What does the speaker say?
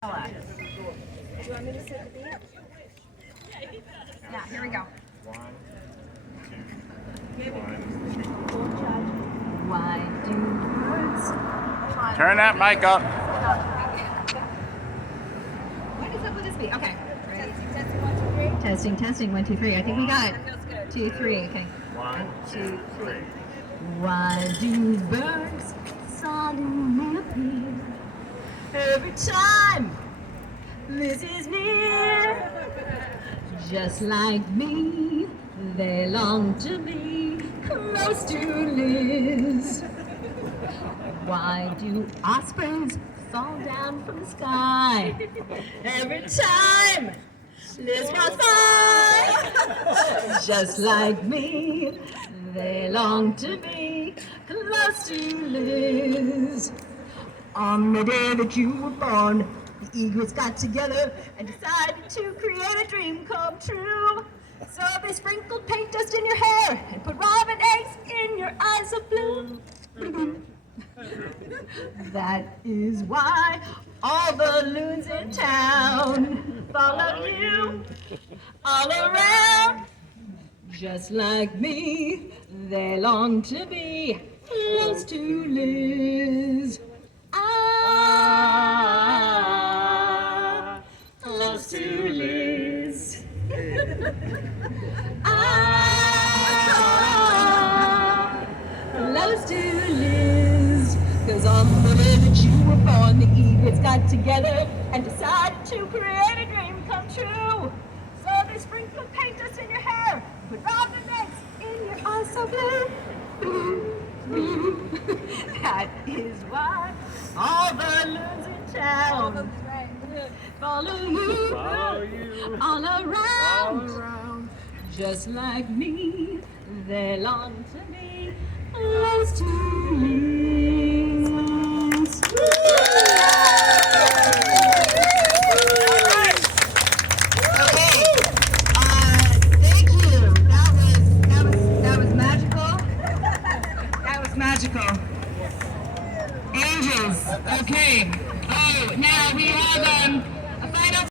Do you want me to set the beat? Yeah, here we go. 1, 2, 1, 2. Why do birds? Turn that mic up. What is up with this beat? Okay. Ready? Testing, 1, 2, 3. Testing, testing, 1, 2, 3. I think we got it. That feels good. 2, 3. Okay. 1, 2, 3. Why do birds suddenly appear every time this is near? Just like me, they long to be close to Liz. Why do ospreys fall down from the sky every time Liz goes by? Just like me, they long to be close to Liz. On the day that you were born, the eagles got together and decided to create a dream come true. So they sprinkled paint dust in your hair and put robin eggs in your eyes of blue. That is why all the loons in town follow you all around. Just like me, they long to be close to Liz. Close to Liz. Close to Liz. 'Cause on the day that you were born, the eagles got together and decided to create a dream come true. So they sprinkled paint dust in your hair, put robin eggs in your eyes so blue. That is why all the loons in town follow you all around. Just like me, they long to be close to Liz. Okay, thank you. That was magical. That was magical. Angels. Okay. Oh, now we have